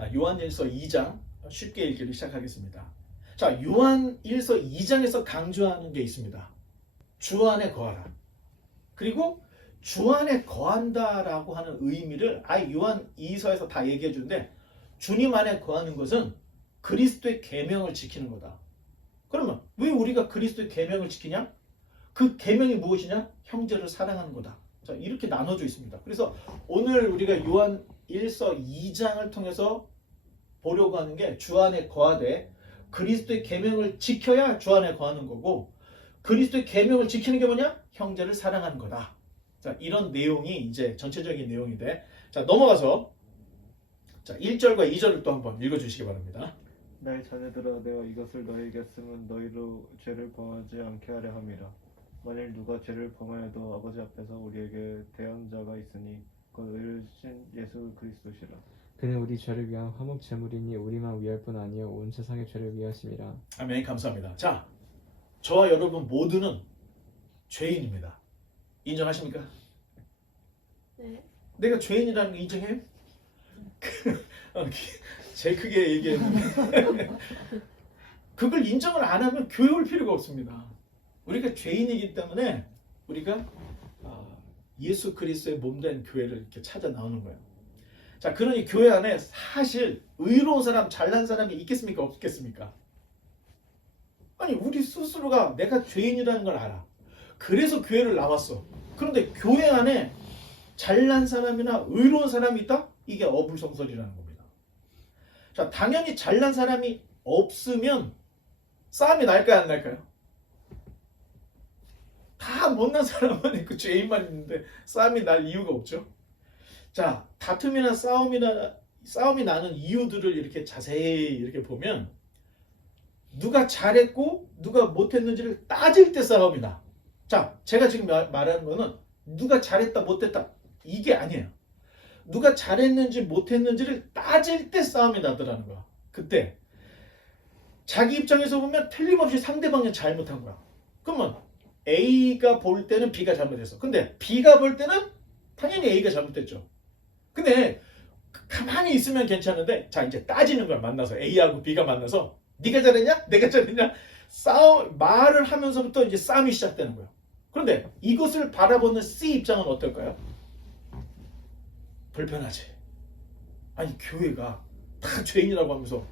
요한일서 2장 쉽게 읽기를 시작하겠습니다. 자, 요한일서 2장에서 강조하는 게 있습니다. 주 안에 거하라. 그리고 주 안에 거한다라고 하는 의미를 요한 2서에서 다 얘기해 주는데, 주님 안에 거하는 것은 그리스도의 계명을 지키는 거다. 그러면 왜 우리가 그리스도의 계명을 지키냐? 그 계명이 무엇이냐? 형제를 사랑하는 거다. 자, 이렇게 나눠져 있습니다. 그래서 오늘 우리가 요한 1서 2장을 통해서 보려고 하는 게, 주 안에 거하되 그리스도의 계명을 지켜야 주 안에 거하는 거고, 그리스도의 계명을 지키는 게 뭐냐? 형제를 사랑하는 거다. 자, 이런 내용이 이제 전체적인 내용인데, 자, 넘어가서 자, 1절과 2절을 또 한번 읽어주시기 바랍니다. 나의 자녀들아, 내가 이것을 너희에게 쓰면 너희로 죄를 범하지 않게 하려 함이라. 만일 누가 죄를 범하여도 아버지 앞에서 우리에게 대언자가 있으니 곧 의로우신 예수 그리스도시라. 그는 우리 죄를 위한 화목 제물이니 우리만 위할 뿐 아니요 온 세상의 죄를 위하심이라. 아멘. 감사합니다. 자, 저와 여러분 모두는 죄인입니다. 인정하십니까? 네. 내가 죄인이라는 거 인정해요? 제일 크게 얘기했는데 그걸 인정을 안 하면 교회 올 필요가 없습니다. 우리가 죄인이기 때문에 우리가 예수 그리스도의 몸된 교회를 이렇게 찾아 나오는 거예요. 자, 그러니 교회 안에 사실 의로운 사람, 잘난 사람이 있겠습니까? 없겠습니까? 아니, 우리 스스로가 내가 죄인이라는 걸 알아. 그래서 교회를 나왔어. 그런데 교회 안에 잘난 사람이나 의로운 사람이 있다? 이게 어불성설이라는 겁니다. 자, 당연히 잘난 사람이 없으면 싸움이 날까요, 안 날까요? 다 못난 사람만 있고 죄인만 있는데 싸움이 날 이유가 없죠. 자, 다툼이나 싸움이 나는 이유들을 이렇게 자세히 이렇게 보면, 누가 잘했고 누가 못했는지를 따질 때 싸움이 나. 자, 제가 지금 말하는 거는 누가 잘했다 못했다 이게 아니에요. 누가 잘했는지 못했는지를 따질 때 싸움이 나더라는 거야. 그때 자기 입장에서 보면 틀림없이 상대방이 잘못한 거야. 그러면 A가 볼 때는 B가 잘못했어. 근데 B가 볼 때는 당연히 A가 잘못했죠. 근데 가만히 있으면 괜찮은데, 자, 이제 따지는 거야. 만나서 A하고 B가 만나서 네가 잘했냐? 내가 잘했냐? 말을 하면서부터 이제 싸움이 시작되는 거야. 그런데 이것을 바라보는 C 입장은 어떨까요? 불편하지. 아니, 교회가 다 죄인이라고 하면서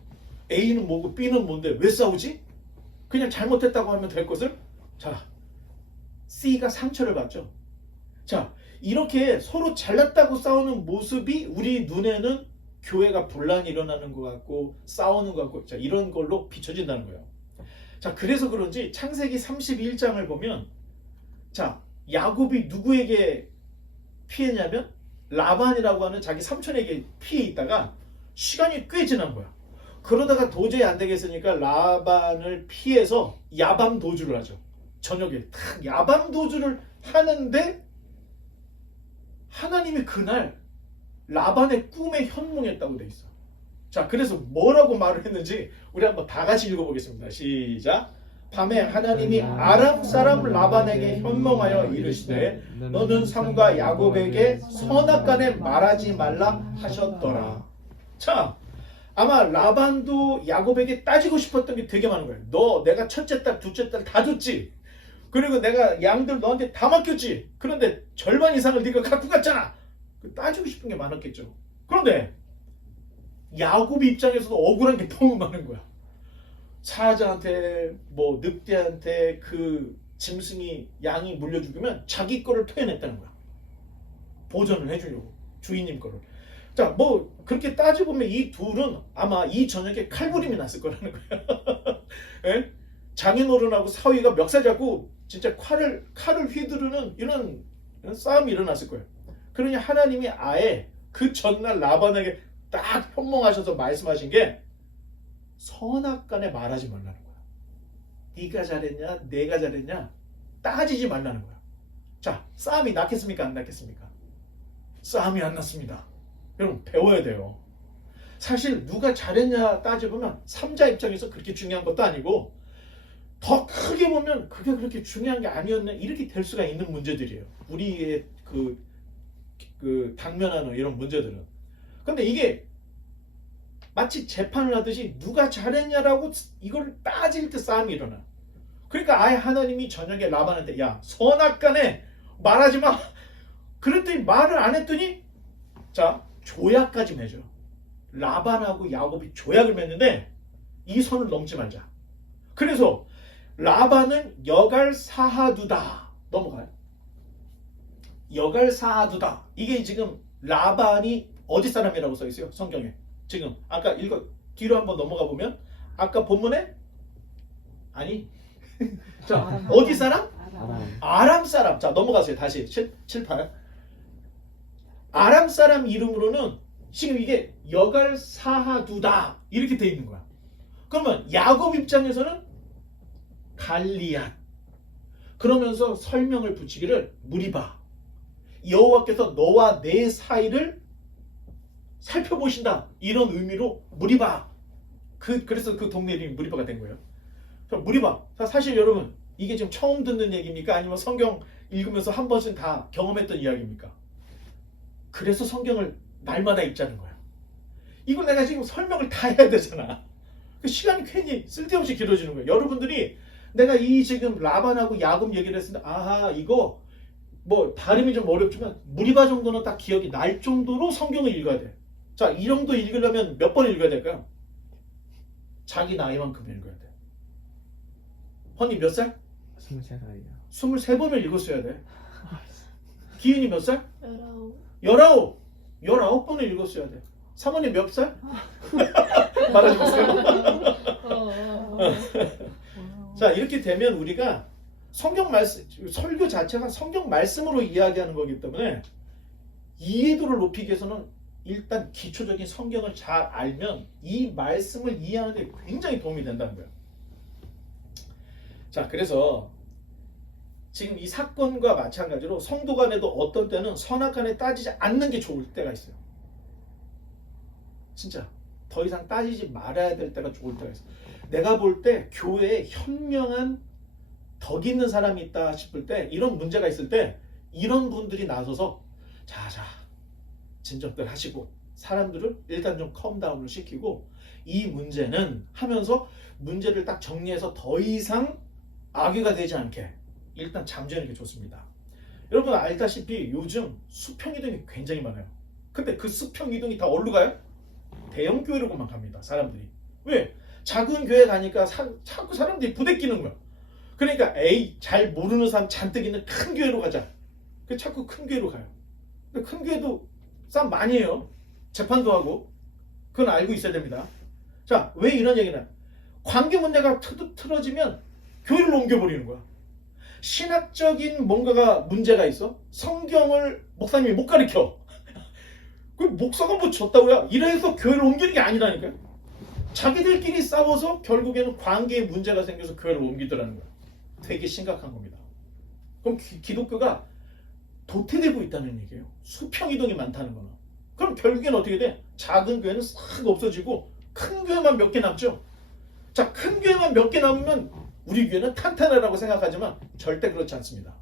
A는 뭐고 B는 뭔데 왜 싸우지? 그냥 잘못했다고 하면 될 것을. 자, C가 상처를 받죠. 자, 이렇게 서로 잘났다고 싸우는 모습이 우리 눈에는 교회가 분란이 일어나는 것 같고 싸우는 것 같고, 자, 이런 걸로 비춰진다는 거예요. 자, 그래서 그런지 창세기 31장을 보면, 자, 야곱이 누구에게 피했냐면 라반이라고 하는 자기 삼촌에게 피해 있다가 시간이 꽤 지난 거야. 그러다가 도저히 안 되겠으니까 라반을 피해서 야밤 도주를 하죠. 저녁에 탁 야밤 도주를 하는데 하나님이 그날 라반의 꿈에 현몽했다고 돼 있어. 자, 그래서 뭐라고 말을 했는지 우리 한번 다 같이 읽어보겠습니다. 시작. 밤에 하나님이 아람 사람 라반에게 현몽하여 이르시되 너는 삼가 야곱에게 선악간에 말하지 말라 하셨더라. 자, 아마 라반도 야곱에게 따지고 싶었던 게 되게 많은 거예요. 내가 첫째 딸, 둘째 딸 다 줬지. 그리고 내가 양들 너한테 다 맡겼지. 그런데 절반 이상을 네가 갖고 갔잖아. 따지고 싶은 게 많았겠죠. 그런데 야곱 입장에서도 억울한 게 너무 많은 거야. 사자한테 늑대한테 그 짐승이 양이 물려 죽으면 자기 거를 토해냈다는 거야. 보전을 해주려고 주인님 거를. 자, 그렇게 따져보면 이 둘은 아마 이 저녁에 칼부림이 났을 거라는 거야. 예? 장인어른하고 사위가 멱살 잡고 진짜 칼을 휘두르는 이런 싸움이 일어났을 거예요. 그러니 하나님이 아예 그 전날 라반에게 딱 현몽하셔서 말씀하신 게 선악간에 말하지 말라는 거야. 네가 잘했냐 내가 잘했냐 따지지 말라는 거야. 자, 싸움이 났겠습니까 안 났겠습니까? 싸움이 안 났습니다. 여러분 배워야 돼요. 사실 누가 잘했냐 따져보면 삼자 입장에서 그렇게 중요한 것도 아니고 더 크게 보면 그게 그렇게 중요한 게 아니었네 이렇게 될 수가 있는 문제들이에요. 우리의 그 당면하는 이런 문제들은. 근데 이게 마치 재판을 하듯이 누가 잘했냐라고 이걸 따질 때 싸움이 일어나. 그러니까 아예 하나님이 저녁에 라반한테 야 선악간에 말하지 마. 그랬더니 말을 안 했더니 자 조약까지 맺어. 라반하고 야곱이 조약을 맺는데 이 선을 넘지 말자. 그래서 라반은 여갈사하두다. 넘어가요. 여갈사하두다. 이게 지금 라반이 어디 사람이라고 써 있어요? 성경에. 지금 아까 읽어 뒤로 한번 넘어가 보면 아까 본문에 아니 자 어디 사람? 아람 사람. 자 넘어가세요. 다시 7, 8. 아람 사람 이름으로는 지금 이게 여갈사하두다 이렇게 돼 있는 거야. 그러면 야곱 입장에서는 갈리앗. 그러면서 설명을 붙이기를 무리바. 여호와께서 너와 내 사이를 살펴보신다. 이런 의미로 무리바. 그래서 그 동네 이름이 무리바가 된 거예요. 무리바. 사실 여러분 이게 지금 처음 듣는 얘기입니까? 아니면 성경 읽으면서 한 번씩 다 경험했던 이야기입니까? 그래서 성경을 날마다 읽자는 거야. 이거 내가 지금 설명을 다 해야 되잖아. 그 시간이 괜히 쓸데없이 길어지는 거예요. 여러분들이 내가 이 지금 라반하고 야곱 얘기를 했을 때 아하 이거 뭐 발음이 좀 어렵지만 무리바 정도는 딱 기억이 날 정도로 성경을 읽어야 돼. 자, 이 정도 읽으려면 몇 번 읽어야 될까요? 자기 나이만큼 읽어야 돼. 헌이 몇 살? 23살이요. 23번을 읽었어야 돼. 기윤이 몇 살? 19. 19번을 읽었어야 돼. 사모님 몇 살? 말하지 마세요. 자, 이렇게 되면 우리가 성경 말씀, 설교 자체가 성경 말씀으로 이야기하는 거기 때문에 이해도를 높이기 위해서는 일단 기초적인 성경을 잘 알면 이 말씀을 이해하는 데 굉장히 도움이 된다는 거예요. 자, 그래서 지금 이 사건과 마찬가지로 성도 간에도 어떤 때는 선악간에 따지지 않는 게 좋을 때가 있어요. 진짜 더 이상 따지지 말아야 될 때가 좋을 때가 있어요. 내가 볼 때 교회에 현명한 덕 있는 사람이 있다 싶을 때 이런 문제가 있을 때 이런 분들이 나서서 자자 진정들 하시고 사람들을 일단 좀 컴다운을 시키고 이 문제는 하면서 문제를 딱 정리해서 더 이상 악의가 되지 않게 일단 잠재우는 게 좋습니다. 여러분 알다시피 요즘 수평이동이 굉장히 많아요. 근데 그 수평이동이 다 어디로 가요? 대형 교회로만 갑니다. 사람들이. 왜? 작은 교회 가니까 자꾸 사람들이 부대끼는 거야. 그러니까 에이 잘 모르는 사람 잔뜩 있는 큰 교회로 가자. 그 자꾸 큰 교회로 가요. 근데 큰 교회도 싸움 많이 해요. 재판도 하고. 그건 알고 있어야 됩니다. 자, 왜 이런 얘기냐? 관계 문제가 틀어지면 교회를 옮겨버리는 거야. 신학적인 뭔가가 문제가 있어? 성경을 목사님이 못 가르쳐. 그 목사가 뭐 졌다고요? 이래서 교회를 옮기는 게 아니라니까요. 자기들끼리 싸워서 결국에는 관계에 문제가 생겨서 교회를 옮기더라는 거야. 되게 심각한 겁니다. 그럼 기독교가 도태되고 있다는 얘기예요. 수평이동이 많다는 거는. 그럼 결국에는 어떻게 돼? 작은 교회는 싹 없어지고 큰 교회만 몇 개 남죠. 자, 큰 교회만 몇 개 남으면 우리 교회는 탄탄하다고 생각하지만 절대 그렇지 않습니다.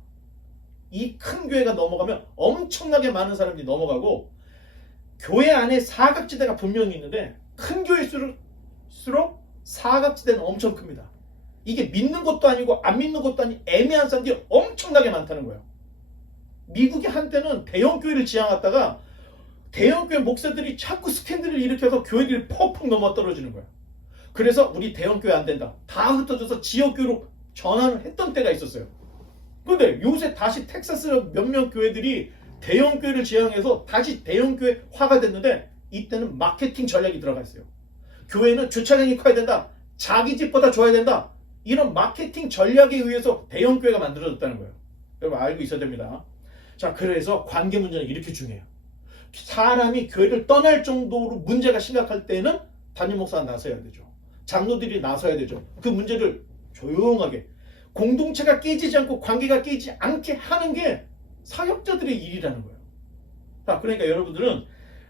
이 큰 교회가 넘어가면 엄청나게 많은 사람들이 넘어가고 교회 안에 사각지대가 분명히 있는데 큰 교회일수록 사각지대는 엄청 큽니다. 이게 믿는 것도 아니고 안 믿는 것도 아닌 애매한 사람들이 엄청나게 많다는 거예요. 미국이 한때는 대형 교회를 지향하다가 대형 교회 목사들이 자꾸 스캔들을 일으켜서 교회들이 퍽퍽 넘어 떨어지는 거예요. 그래서 우리 대형 교회 안 된다. 다 흩어져서 지역 교회로 전환을 했던 때가 있었어요. 그런데 요새 다시 텍사스 몇몇 교회들이 대형 교회를 지향해서 다시 대형 교회화가 됐는데 이때는 마케팅 전략이 들어가 있어요. 교회는 주차장이 커야 된다. 자기 집보다 좋아야 된다. 이런 마케팅 전략에 의해서 대형 교회가 만들어졌다는 거예요. 여러분 알고 있어야 됩니다. 자, 그래서 관계 문제는 이렇게 중요해요. 사람이 교회를 떠날 정도로 문제가 심각할 때는 담임 목사가 나서야 되죠. 장로들이 나서야 되죠. 그 문제를 조용하게 공동체가 깨지지 않고 관계가 깨지지 않게 하는 게 사역자들의 일이라는 거예요. 자, 그러니까 여러분들은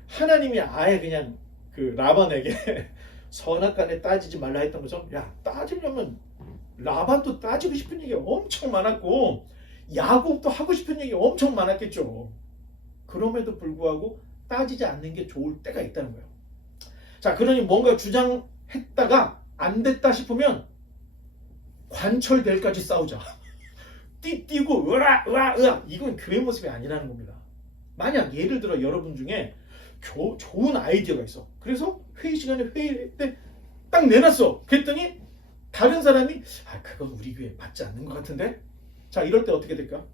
하나님이 아예 그냥 그 라반에게 선악간에 따지지 말라 했던 것처럼 야 따지려면 라반도 따지고 싶은 얘기가 엄청 많았고 야곱도 하고 싶은 얘기가 엄청 많았겠죠. 그럼에도 불구하고 따지지 않는 게 좋을 때가 있다는 거예요. 자, 그러니 뭔가 주장했다가 안 됐다 싶으면 관철될까지 싸우자. 띠뛰고 으아 으아 으아. 이건 교회 모습이 아니라는 겁니다. 만약 예를 들어 여러분 중에 좋은 아이디어가 있어. 그래서 회의 시간에 회의 때 딱 내놨어. 그랬더니 다른 사람이 그건 우리 교회에 맞지 않는 것 같은데? 자, 이럴 때 어떻게 될까?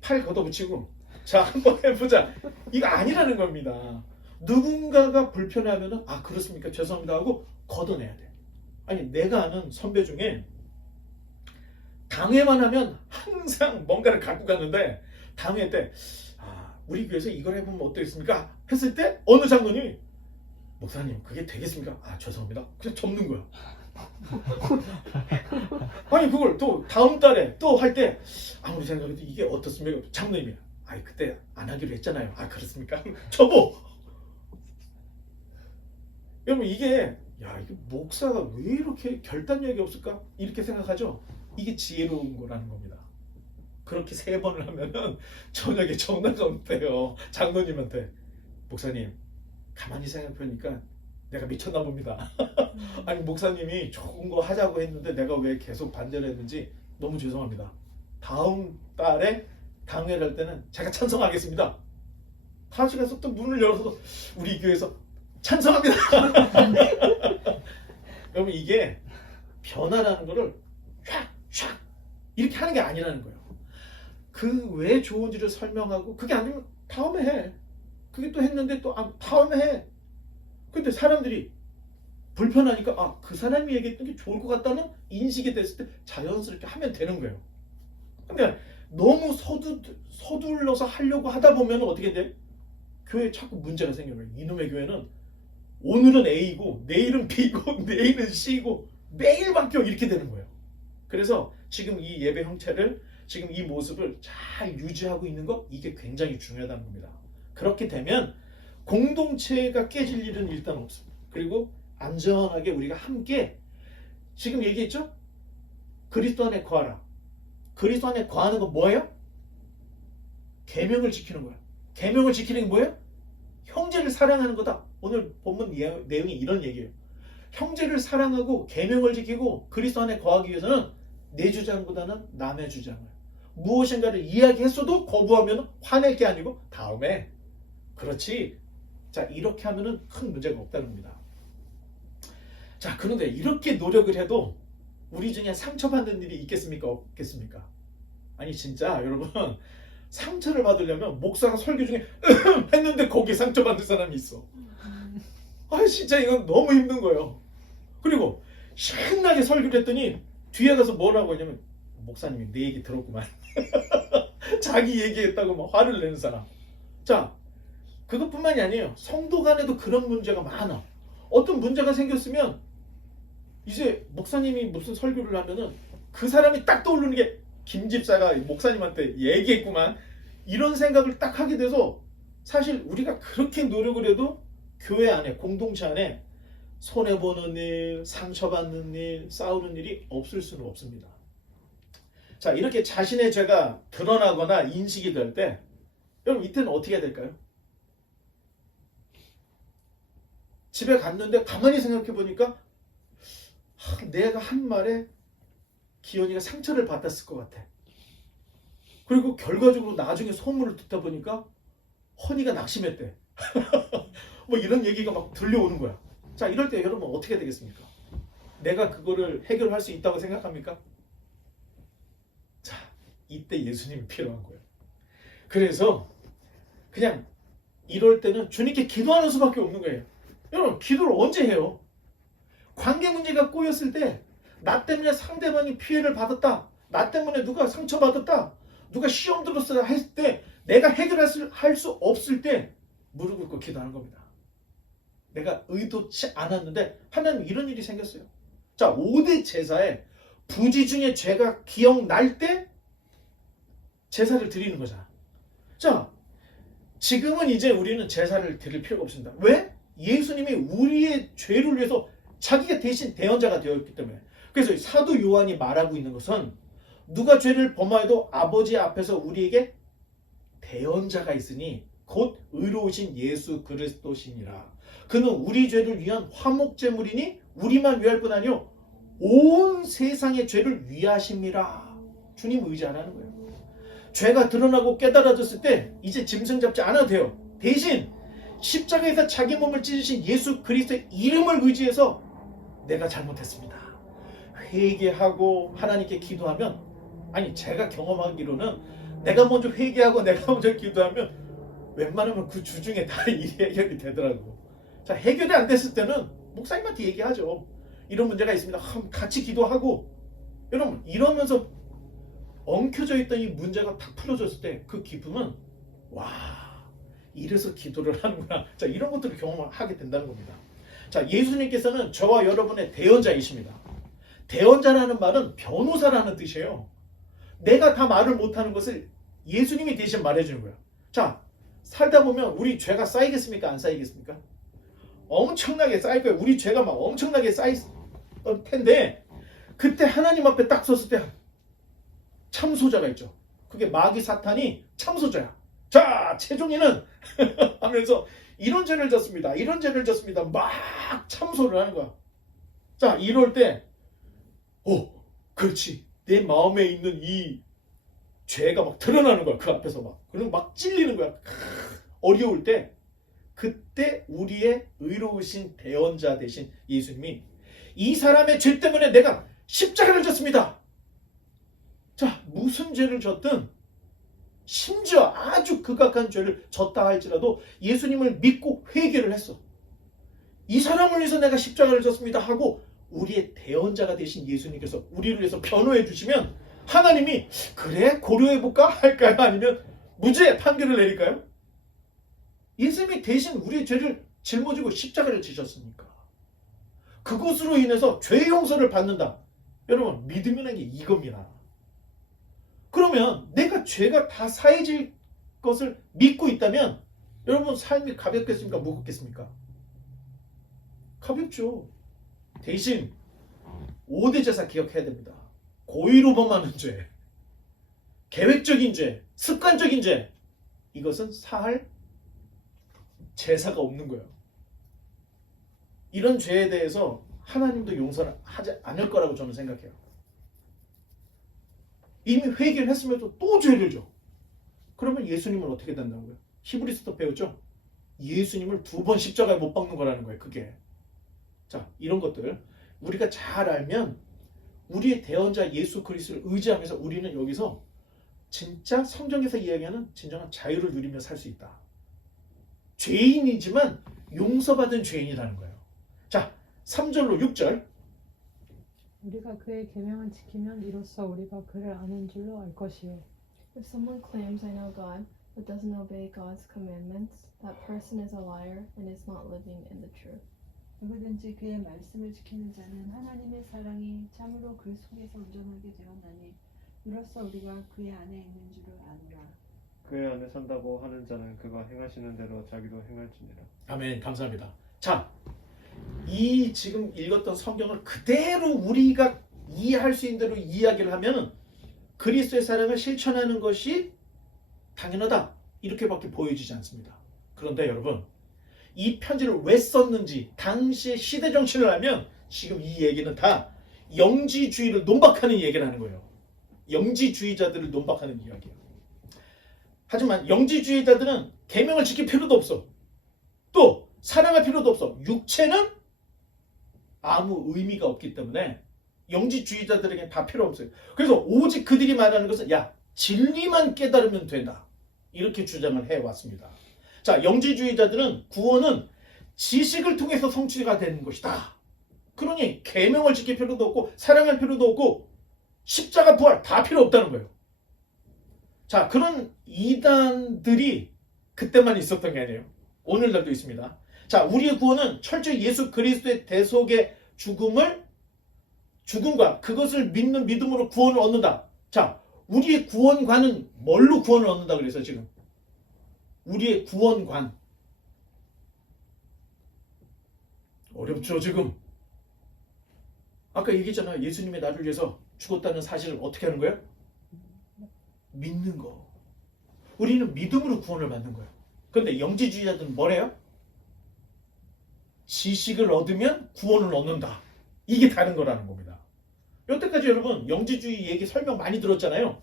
팔 걷어붙이고 자, 한번 해보자. 이거 아니라는 겁니다. 누군가가 불편해하면은 그렇습니까? 죄송합니다 하고 걷어내야 돼. 아니, 내가 아는 선배 중에 당회만 하면 항상 뭔가를 갖고 갔는데 당회 때 우리 교회에서 이걸 해보면 어떻겠습니까? 했을 때 어느 장로님이 목사님 그게 되겠습니까? 죄송합니다. 그냥 접는 거야. 아니, 그걸 또 다음 달에 또 할 때 아무리 생각해도 이게 어떻습니까? 장로님이 그때 안 하기로 했잖아요. 그렇습니까? 접어. 여러분, 이게 목사가 왜 이렇게 결단력이 없을까? 이렇게 생각하죠? 이게 지혜로운 거라는 겁니다. 그렇게 3번을 하면은 저녁에 전화가 온대요. 장로님한테. 목사님, 가만히 생각해보니까 내가 미쳤나 봅니다. 아니, 목사님이 좋은 거 하자고 했는데 내가 왜 계속 반대를 했는지 너무 죄송합니다. 다음 달에 당회를 할 때는 제가 찬성하겠습니다. 다시 가서 또 문을 열어서 우리 교회에서 찬성합니다. 여러분, 이게 변화라는 거를 샥 이렇게 하는 게 아니라는 거예요. 그 왜 좋은지를 설명하고 그게 아니면 다음에 해. 그게 또 했는데 또 다음에 해. 근데 사람들이 불편하니까 그 사람이 얘기했던 게 좋을 것 같다는 인식이 됐을 때 자연스럽게 하면 되는 거예요. 근데 너무 서둘러서 하려고 하다 보면 어떻게 돼? 교회에 자꾸 문제가 생겨요. 이놈의 교회는 오늘은 A고 내일은 B고 내일은 C고 매일 바뀌어 이렇게 되는 거예요. 그래서 지금 이 예배 형태를 지금 이 모습을 잘 유지하고 있는 것, 이게 굉장히 중요하다는 겁니다. 그렇게 되면 공동체가 깨질 일은 일단 없습니다. 그리고 안전하게 우리가 함께 지금 얘기했죠? 그리스도 안에 거하라. 그리스도 안에 거하는 건 뭐예요? 계명을 지키는 거야. 계명을 지키는 게 뭐예요? 형제를 사랑하는 거다. 오늘 본문 내용이 이런 얘기예요. 형제를 사랑하고 계명을 지키고 그리스도 안에 거하기 위해서는 내 주장보다는 남의 주장을 무엇인가를 이야기했어도 거부하면 화낼 게 아니고 다음에 그렇지. 자, 이렇게 하면은 큰 문제가 없다는 겁니다. 자, 그런데 이렇게 노력을 해도 우리 중에 상처받는 일이 있겠습니까? 없겠습니까? 아니, 진짜 여러분, 상처를 받으려면 목사가 설교 중에 했는데 거기에 상처받는 사람이 있어. 진짜 이건 너무 힘든 거예요. 그리고 신나게 설교를 했더니 뒤에 가서 뭐라고 하냐면 목사님이 내 얘기 들었구만. 자기 얘기했다고 막 화를 내는 사람. 자, 그것뿐만이 아니에요. 성도 간에도 그런 문제가 많아. 어떤 문제가 생겼으면 이제 목사님이 무슨 설교를 하면은 그 사람이 딱 떠오르는 게 김 집사가 목사님한테 얘기했구만. 이런 생각을 딱 하게 돼서 사실 우리가 그렇게 노력을 해도 교회 안에, 공동체 안에 손해보는 일, 상처받는 일, 싸우는 일이 없을 수는 없습니다. 자, 이렇게 자신의 죄가 드러나거나 인식이 될 때 여러분, 이때는 어떻게 해야 될까요? 집에 갔는데 가만히 생각해 보니까 내가 한 말에 기현이가 상처를 받았을 것 같아. 그리고 결과적으로 나중에 소문을 듣다 보니까 허니가 낙심했대. 뭐 이런 얘기가 막 들려오는 거야. 자, 이럴 때 여러분 어떻게 해야 되겠습니까? 내가 그거를 해결할 수 있다고 생각합니까? 자, 이때 예수님이 필요한 거예요. 그래서 그냥 이럴 때는 주님께 기도하는 수밖에 없는 거예요. 여러분, 기도를 언제 해요? 관계 문제가 꼬였을 때, 나 때문에 상대방이 피해를 받았다, 나 때문에 누가 상처받았다, 누가 시험 들었다 했을 때, 내가 해결할 수 없을 때 무릎 꿇고 기도하는 겁니다. 내가 의도치 않았는데 하나님 이런 일이 생겼어요. 자, 5대 제사에 부지 중에 죄가 기억날 때 제사를 드리는 거잖아. 자, 지금은 이제 우리는 제사를 드릴 필요가 없습니다. 왜? 예수님이 우리의 죄를 위해서 자기가 대신 대언자가 되었기 때문에. 그래서 사도 요한이 말하고 있는 것은 누가 죄를 범하여도 아버지 앞에서 우리에게 대언자가 있으니 곧 의로우신 예수 그리스도시니라. 그는 우리 죄를 위한 화목제물이니 우리만 위할 뿐 아니요 온 세상의 죄를 위하심이라. 주님 의지 안 하는 거예요. 죄가 드러나고 깨달아졌을 때 이제 짐승 잡지 않아도 돼요. 대신 십자가에서 자기 몸을 찢으신 예수 그리스도의 이름을 의지해서 내가 잘못했습니다. 회개하고 하나님께 기도하면, 아니 제가 경험하기로는 내가 먼저 회개하고 내가 먼저 기도하면 웬만하면 그 주중에 다 일이 해결이 되더라고. 자, 해결이 안 됐을 때는 목사님한테 얘기하죠. 이런 문제가 있습니다. 같이 기도하고. 여러분 이러면서 엉켜져 있던 이 문제가 탁 풀어졌을 때 그 기쁨은 와, 이래서 기도를 하는구나. 자, 이런 것들을 경험하게 된다는 겁니다. 자, 예수님께서는 저와 여러분의 대언자이십니다. 대언자라는 말은 변호사라는 뜻이에요. 내가 다 말을 못하는 것을 예수님이 대신 말해주는 거야. 자, 살다 보면 우리 죄가 쌓이겠습니까? 안 쌓이겠습니까? 엄청나게 쌓일 거예요. 우리 죄가 막 엄청나게 쌓일 텐데, 그때 하나님 앞에 딱 섰을 때 참소자가 있죠. 그게 마귀 사탄이 참소자야. 자, 최종이는 하면서 이런 죄를 졌습니다. 이런 죄를 졌습니다. 막 참소를 하는 거야. 자, 이럴 때 그렇지. 내 마음에 있는 이 죄가 막 드러나는 거야. 그 앞에서 막. 그리고 막 찔리는 거야. 어려울 때 그때 우리의 의로우신 대언자 되신 예수님이 이 사람의 죄 때문에 내가 십자가를 졌습니다. 자, 무슨 죄를 졌든 심지어 아주 극악한 죄를 졌다 할지라도 예수님을 믿고 회개를 했어. 이 사람을 위해서 내가 십자가를 졌습니다 하고 우리의 대언자가 되신 예수님께서 우리를 위해서 변호해 주시면 하나님이 그래 고려해볼까 할까요? 아니면 무죄 판결을 내릴까요? 예수님이 대신 우리의 죄를 짊어지고 십자가를 지셨으니까 그것으로 인해서 죄 용서를 받는다. 여러분 믿으면 게 이겁니다. 그러면 내가 죄가 다 사해질 것을 믿고 있다면 여러분 삶이 가볍겠습니까? 무겁겠습니까? 가볍죠. 대신 5대 제사 기억해야 됩니다. 고의로 범하는 죄, 계획적인 죄, 습관적인 죄, 이것은 사할 제사가 없는 거예요. 이런 죄에 대해서 하나님도 용서를 하지 않을 거라고 저는 생각해요. 이미 회개를 했으면서 또 죄를 져. 그러면 예수님은 어떻게 된다고요? 히브리서도 배웠죠? 예수님을 2번 십자가에 못 박는 거라는 거예요. 그게. 자, 이런 것들 우리가 잘 알면 우리의 대언자 예수 그리스도를 의지하면서 우리는 여기서 진짜 성경에서 이야기하는 진정한 자유를 누리며 살 수 있다. 죄인이지만 용서받은 죄인이라는 거예요. 자, 3절로 6절. 우리가 그의 계명을 지키면 이로써 우리가 그를 아는 줄로 알 것이요. If someone claims I know God but doesn't obey God's commandments, that person is a liar and is not living in the truth. 누구든지 그의 말씀을 지키는 자는 하나님의 사랑이 참으로 그 속에서 온전하게 되었나니 이로써 우리가 그의 안에 있는 줄을 아노라. 그의 안에 산다고 하는 자는 그가 행하시는 대로 자기도 행할지니라. 아멘. 감사합니다. 자, 이 지금 읽었던 성경을 그대로 우리가 이해할 수 있는 대로 이야기를 하면 그리스도의 사랑을 실천하는 것이 당연하다. 이렇게밖에 보여지지 않습니다. 그런데 여러분, 이 편지를 왜 썼는지 당시의 시대 정신을 알면 지금 이 얘기는 다 영지주의를 논박하는 얘기를 하는 거예요. 영지주의자들을 논박하는 이야기예요. 하지만 영지주의자들은 계명을 지킬 필요도 없어. 또 사랑할 필요도 없어. 육체는 아무 의미가 없기 때문에 영지주의자들에게 다 필요 없어요. 그래서 오직 그들이 말하는 것은 야, 진리만 깨달으면 된다. 이렇게 주장을 해왔습니다. 자, 영지주의자들은 구원은 지식을 통해서 성취가 되는 것이다. 그러니 계명을 지킬 필요도 없고 사랑할 필요도 없고 십자가 부활 다 필요 없다는 거예요. 자, 그런 이단들이 그때만 있었던 게 아니에요. 오늘날도 있습니다. 자, 우리의 구원은 철저히 예수 그리스도의 대속의 죽음과 그것을 믿는 믿음으로 구원을 얻는다. 자, 우리의 구원관은 뭘로 구원을 얻는다 그래서 지금 우리의 구원관 어렵죠 지금. 아까 얘기했잖아요. 예수님이 나를 위해서 죽었다는 사실을 어떻게 하는 거예요? 믿는 거. 우리는 믿음으로 구원을 받는 거예요. 그런데 영지주의자들은 뭐래요? 지식을 얻으면 구원을 얻는다. 이게 다른 거라는 겁니다. 여태까지 여러분 영지주의 얘기 설명 많이 들었잖아요.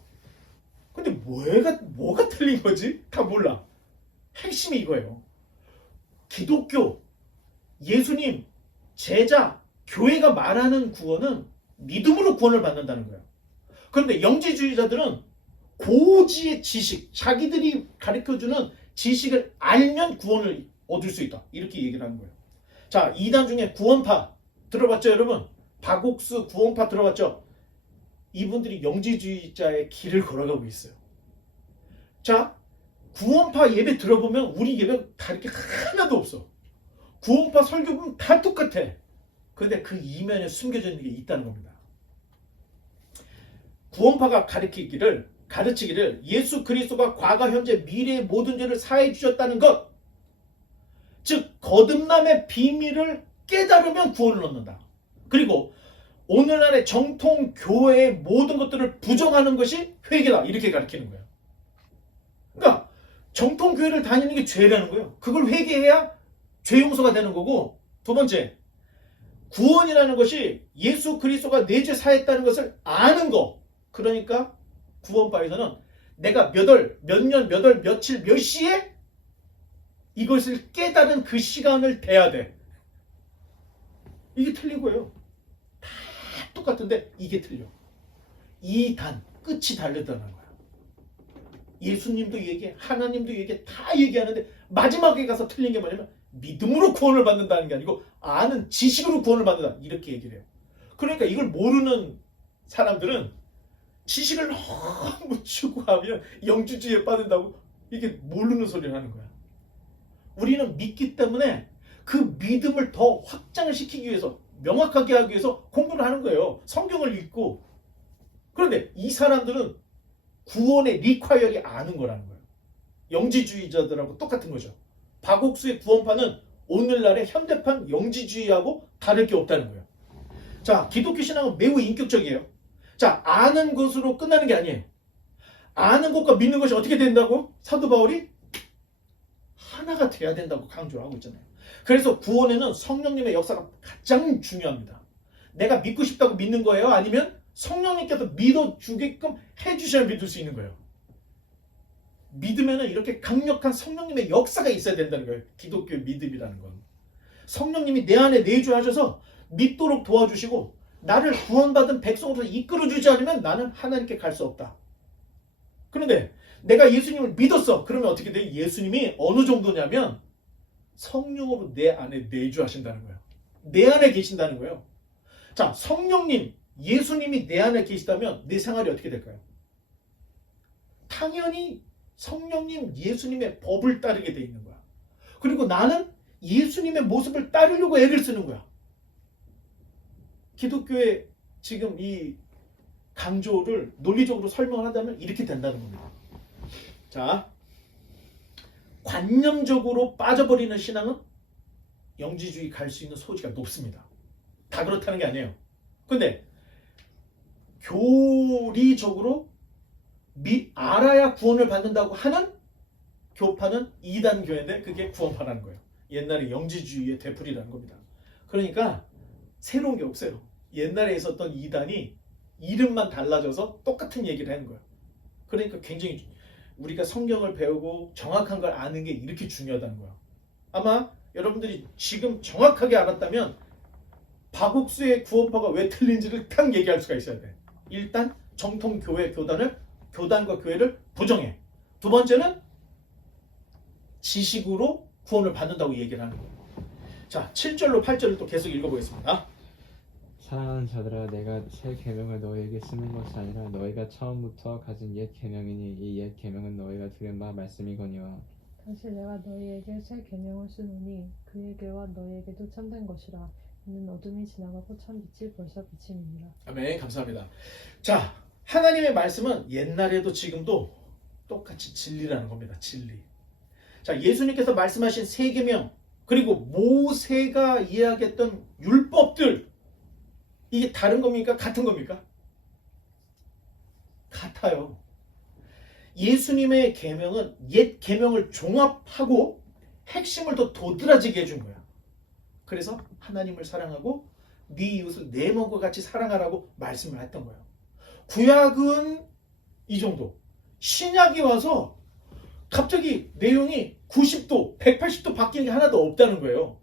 근데 뭐가 틀린 거지? 다 몰라. 핵심이 이거예요. 기독교, 예수님, 제자, 교회가 말하는 구원은 믿음으로 구원을 받는다는 거예요. 그런데 영지주의자들은 고지의 지식, 자기들이 가르쳐주는 지식을 알면 구원을 얻을 수 있다. 이렇게 얘기를 하는 거예요. 자, 이단 중에 구원파 들어봤죠, 여러분? 박옥수 구원파 들어봤죠? 이분들이 영지주의자의 길을 걸어가고 있어요. 자, 구원파 예배 들어보면 우리 예배 다를 게 하나도 없어. 구원파 설교 보면 다 똑같아. 그런데 그 이면에 숨겨져 있는 게 있다는 겁니다. 구원파가 가르치기를 예수 그리스도가 과거, 현재, 미래의 모든 죄를 사해 주셨다는 것, 즉 거듭남의 비밀을 깨달으면 구원을 얻는다. 그리고 오늘날의 정통 교회의 모든 것들을 부정하는 것이 회개다. 이렇게 가르치는 거예요. 그러니까 정통 교회를 다니는 게 죄라는 거예요. 그걸 회개해야 죄 용서가 되는 거고, 두 번째, 구원이라는 것이 예수 그리스도가 내 죄 사했다는 것을 아는 거. 그러니까 구원파에서는 내가 몇 월, 몇 년, 몇 월, 며칠, 몇 시에 이것을 깨달은 그 시간을 대야 돼. 이게 틀린 거예요. 다 똑같은데 이게 틀려. 이단, 끝이 다르다는 거야. 예수님도 얘기해, 하나님도 얘기해, 다 얘기하는데 마지막에 가서 틀린 게 뭐냐면 믿음으로 구원을 받는다는 게 아니고 아는 지식으로 구원을 받는다. 이렇게 얘기를 해요. 그러니까 이걸 모르는 사람들은 지식을 너무 추구하면 영주주의에 빠진다고 이게 모르는 소리를 하는 거야. 우리는 믿기 때문에 그 믿음을 더 확장을 시키기 위해서, 명확하게 하기 위해서 공부를 하는 거예요. 성경을 읽고. 그런데 이 사람들은 구원의 리콰이어리 아는 거라는 거예요. 영지주의자들하고 똑같은 거죠. 박옥수의 구원파는 오늘날의 현대판 영지주의하고 다를 게 없다는 거예요. 자, 기독교 신앙은 매우 인격적이에요. 자, 아는 것으로 끝나는 게 아니에요. 아는 것과 믿는 것이 어떻게 된다고? 사도 바울이 하나가 돼야 된다고 강조하고 있잖아요. 그래서 구원에는 성령님의 역사가 가장 중요합니다. 내가 믿고 싶다고 믿는 거예요? 아니면 성령님께서 믿어주게끔 해주셔야 믿을 수 있는 거예요. 믿으면은 이렇게 강력한 성령님의 역사가 있어야 된다는 거예요. 기독교의 믿음이라는 건. 성령님이 내 안에 내주하셔서 믿도록 도와주시고 나를 구원받은 백성으로서 이끌어주지 않으면 나는 하나님께 갈 수 없다. 그런데 내가 예수님을 믿었어. 그러면 어떻게 돼? 예수님이 어느 정도냐면 성령으로 내 안에 내주하신다는 거예요. 내 안에 계신다는 거예요. 자, 성령님, 예수님이 내 안에 계시다면 내 생활이 어떻게 될까요? 당연히 성령님, 예수님의 법을 따르게 돼 있는 거야. 그리고 나는 예수님의 모습을 따르려고 애를 쓰는 거야. 기독교의 지금 이 강조를 논리적으로 설명을 하자면 이렇게 된다는 겁니다. 자, 관념적으로 빠져버리는 신앙은 영지주의 갈 수 있는 소지가 높습니다. 다 그렇다는 게 아니에요. 근데 교리적으로 알아야 구원을 받는다고 하는 교파는 이단 교회인데 그게 구원파라는 거예요. 옛날에 영지주의의 되풀이라는 겁니다. 그러니까 새로운 게 없어요. 옛날에 있었던 이단이 이름만 달라져서 똑같은 얘기를 하는 거예요. 그러니까 굉장히 우리가 성경을 배우고 정확한 걸 아는 게 이렇게 중요하다는 거야. 아마 여러분들이 지금 정확하게 알았다면 박옥수의 구원파가 왜 틀린지를 딱 얘기할 수가 있어야 돼. 일단 정통 교회 교단과 교회를 부정해. 두 번째는 지식으로 구원을 받는다고 얘기를 하는 거예요. 자, 7절로 8절을 또 계속 읽어보겠습니다. 사랑하는 자들아, 내가 새 계명을 너희에게 쓰는 것이 아니라 너희가 처음부터 가진 옛 계명이니 이 옛 계명은 너희가 들은 바 말씀이거니와. 다시 내가 너희에게 새 계명을 쓰노니 그에게와 너희에게도 참된 것이라. 이는 어둠이 지나가고 참 빛이 벌써 비침이니라. 아멘. 감사합니다. 자, 하나님의 말씀은 옛날에도 지금도 똑같이 진리라는 겁니다. 진리. 자, 예수님께서 말씀하신 새 계명, 그리고 모세가 이야기했던 율법들, 이게 다른 겁니까? 같은 겁니까? 같아요. 예수님의 계명은 옛 계명을 종합하고 핵심을 더 도드라지게 해준 거야. 그래서 하나님을 사랑하고 네 이웃을 내 몸과 같이 사랑하라고 말씀을 했던 거예요. 구약은 이 정도. 신약이 와서 갑자기 내용이 90도, 180도 바뀌는 게 하나도 없다는 거예요.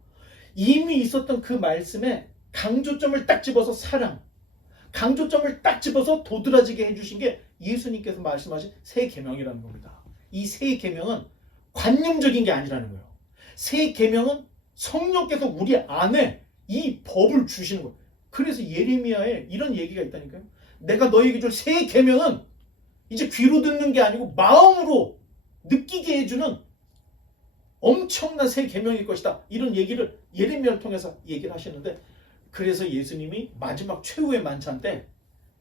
이미 있었던 그 말씀에 강조점을 딱 집어서 사랑, 강조점을 딱 집어서 도드라지게 해주신 게 예수님께서 말씀하신 새 계명이라는 겁니다. 이 새 계명은 관념적인 게 아니라는 거예요. 새 계명은 성령께서 우리 안에 이 법을 주시는 거예요. 그래서 예레미야에 이런 얘기가 있다니까요. 내가 너에게 줄 새 계명은 이제 귀로 듣는 게 아니고 마음으로 느끼게 해주는 엄청난 새 계명일 것이다. 이런 얘기를 예레미야를 통해서 얘기를 하시는데, 그래서 예수님이 마지막 최후의 만찬 때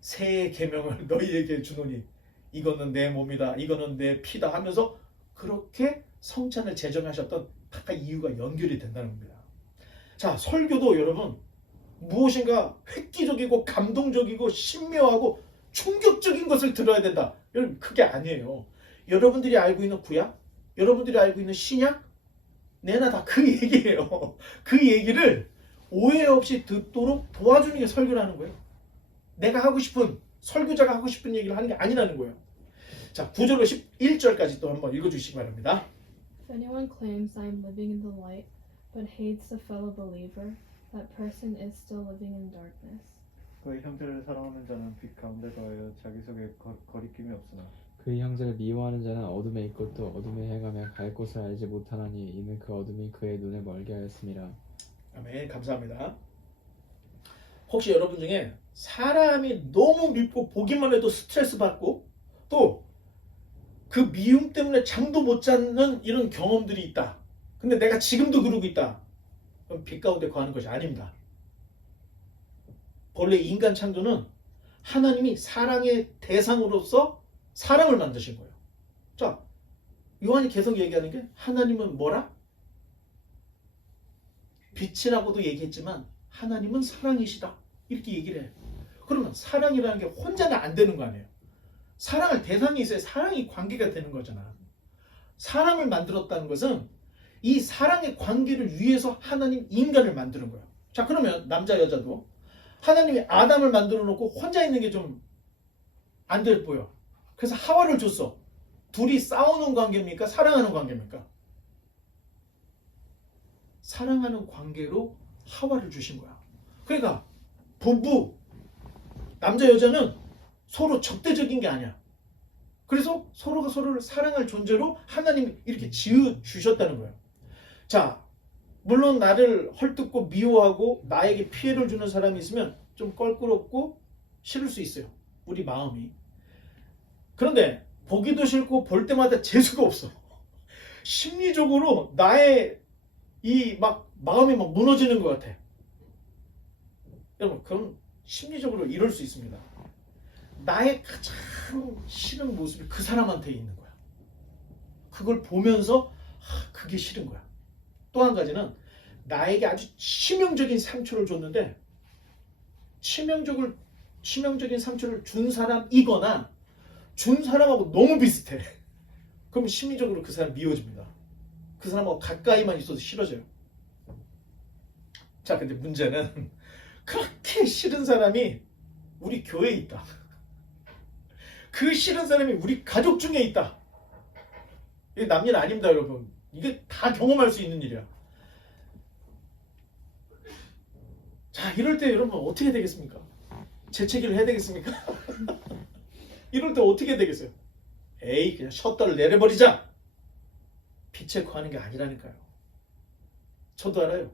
새 계명을 너희에게 주노니 이거는 내 몸이다, 이거는 내 피다 하면서 그렇게 성찬을 제정하셨던 다 이유가 연결이 된다는 겁니다. 자, 설교도 여러분 무엇인가 획기적이고 감동적이고 신묘하고 충격적인 것을 들어야 된다. 여러분 그게 아니에요. 여러분들이 알고 있는 구약, 여러분들이 알고 있는 신약, 내나 다 그 얘기예요. 그 얘기를 오해 없이 듣도록 도와주는 게 설교라는 거예요. 내가 하고 싶은, 설교자가 하고 싶은 얘기를 하는 게 아니라는 거예요. 자, 9절로 11절까지 또 한번 읽어주시기 바랍니다. If anyone claims I am living in the light, but hates a fellow believer, that person is still living in darkness. 그의 형제를 사랑하는 자는 빛 가운데 거하여 자기 속에 거리낌이 없으나 그의 형제를 미워하는 자는 어둠에 있고 또 어둠에 행하며 갈 곳을 알지 못하나니 이는 그 어둠이 그의 눈을 멀게 하였음이라. 아멘. 감사합니다. 혹시 여러분 중에 사람이 너무 밉고 보기만 해도 스트레스 받고 또 그 미움 때문에 잠도 못 자는 이런 경험들이 있다. 근데 내가 지금도 그러고 있다. 그럼 빛 가운데 거하는 것이 아닙니다. 본래 인간 창조는 하나님이 사랑의 대상으로서 사람을 만드신 거예요. 자, 요한이 계속 얘기하는 게 하나님은 뭐라? 빛이라고도 얘기했지만 하나님은 사랑이시다. 이렇게 얘기를 해요. 그러면 사랑이라는 게 혼자는 안 되는 거 아니에요. 사랑할 대상이 있어야 사랑이 관계가 되는 거잖아. 사람을 만들었다는 것은 이 사랑의 관계를 위해서 하나님 인간을 만드는 거예요. 자, 그러면 남자 여자도 하나님이 아담을 만들어 놓고 혼자 있는 게 좀 안 돼 보여. 그래서 하와를 줬어. 둘이 싸우는 관계입니까? 사랑하는 관계입니까? 사랑하는 관계로 하와를 주신 거야. 그러니까 부부, 남자 여자는 서로 적대적인 게 아니야. 그래서 서로가 서로를 사랑할 존재로 하나님이 이렇게 지어 주셨다는 거예요. 자, 물론 나를 헐뜯고 미워하고 나에게 피해를 주는 사람이 있으면 좀 껄끄럽고 싫을 수 있어요. 우리 마음이. 그런데 보기도 싫고 볼 때마다 재수가 없어. 심리적으로 나의 이 마음이 무너지는 것 같아. 여러분, 그럼 심리적으로 이럴 수 있습니다. 나의 가장 싫은 모습이 그 사람한테 있는 거야. 그걸 보면서 그게 싫은 거야. 또 한 가지는 나에게 아주 치명적인 상처를 줬는데 치명적인 상처를 준 사람이거나 준 사람하고 너무 비슷해. 그럼 심리적으로 그 사람 미워집니다. 그 사람하고 가까이만 있어도 싫어져요. 자, 근데 문제는 그렇게 싫은 사람이 우리 교회에 있다. 그 싫은 사람이 우리 가족 중에 있다. 이게 남일 아닙니다, 여러분. 이게 다 경험할 수 있는 일이야. 자, 이럴 때 여러분 어떻게 되겠습니까? 재채기를 해야 되겠습니까? 이럴 때 어떻게 되겠어요? 에이, 그냥 셔터를 내려버리자. 빛에 거하는 게 아니라니까요. 저도 알아요.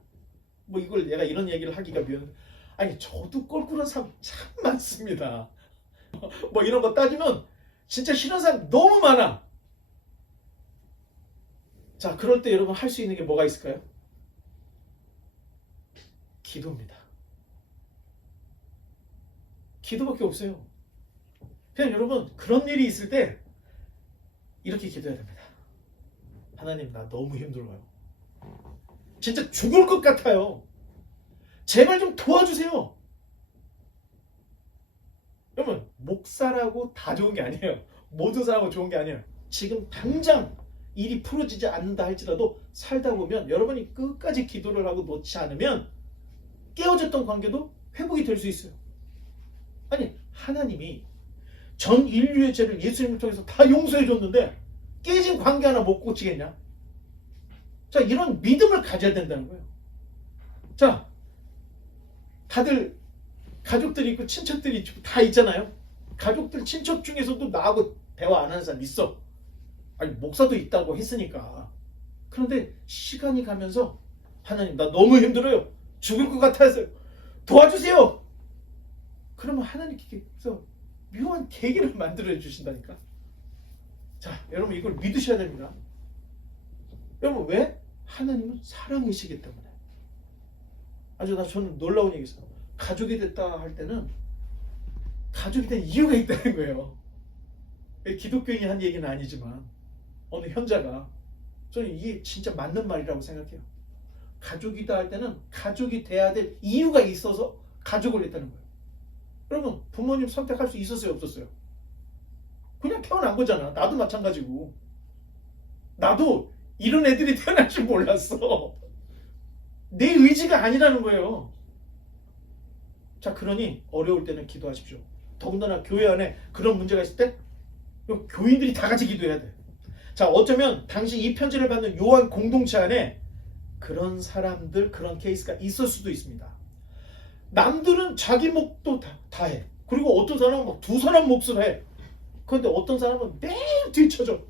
이걸 내가 이런 얘기를 하기가 미안. 아니, 저도 꼴꿀한 사람 참 많습니다. 이런 거 따지면 진짜 싫은 사람 너무 많아. 자, 그럴 때 여러분 할 수 있는 게 뭐가 있을까요? 기도입니다. 기도밖에 없어요. 그냥 여러분 그런 일이 있을 때 이렇게 기도해야 됩니다. 하나님, 나 너무 힘들어요. 진짜 죽을 것 같아요. 제발 좀 도와주세요. 여러분, 목사라고 다 좋은 게 아니에요. 모든 사람하고 좋은 게 아니에요. 지금 당장 일이 풀어지지 않는다 할지라도 살다 보면 여러분이 끝까지 기도를 하고 놓지 않으면 깨어졌던 관계도 회복이 될 수 있어요. 아니 하나님이 전 인류의 죄를 예수님을 통해서 다 용서해 줬는데 깨진 관계 하나 못 고치겠냐? 자, 이런 믿음을 가져야 된다는 거예요. 자, 다들 가족들이 있고 친척들이 있고 다 있잖아요. 가족들 친척 중에서도 나하고 대화 안 하는 사람 있어. 아니 목사도 있다고 했으니까. 그런데 시간이 가면서 하나님 나 너무 힘들어요. 죽을 것 같아서요. 도와주세요. 그러면 하나님께서 묘한 계기를 만들어 주신다니까. 자, 여러분 이걸 믿으셔야 됩니다. 여러분 왜? 하나님은 사랑이시기 때문에. 저는 놀라운 얘기 있어요. 가족이 됐다 할 때는 가족이 된 이유가 있다는 거예요. 기독교인이 한 얘기는 아니지만 어느 현자가 저는 이게 진짜 맞는 말이라고 생각해요. 가족이다 할 때는 가족이 돼야 될 이유가 있어서 가족을 했다는 거예요. 여러분 부모님 선택할 수 있었어요 없었어요? 그냥 태어난 거잖아. 나도 마찬가지고. 나도 이런 애들이 태어날 줄 몰랐어. 내 의지가 아니라는 거예요. 자, 그러니 어려울 때는 기도하십시오. 더군다나 교회 안에 그런 문제가 있을 때 교인들이 다 같이 기도해야 돼. 자, 어쩌면 당시 이 편지를 받는 요한 공동체 안에 그런 사람들, 그런 케이스가 있을 수도 있습니다. 남들은 자기 몫도 다 해. 그리고 어떤 사람은 막 두 사람 몫을 해. 그런데 어떤 사람은 매일 뒤쳐져.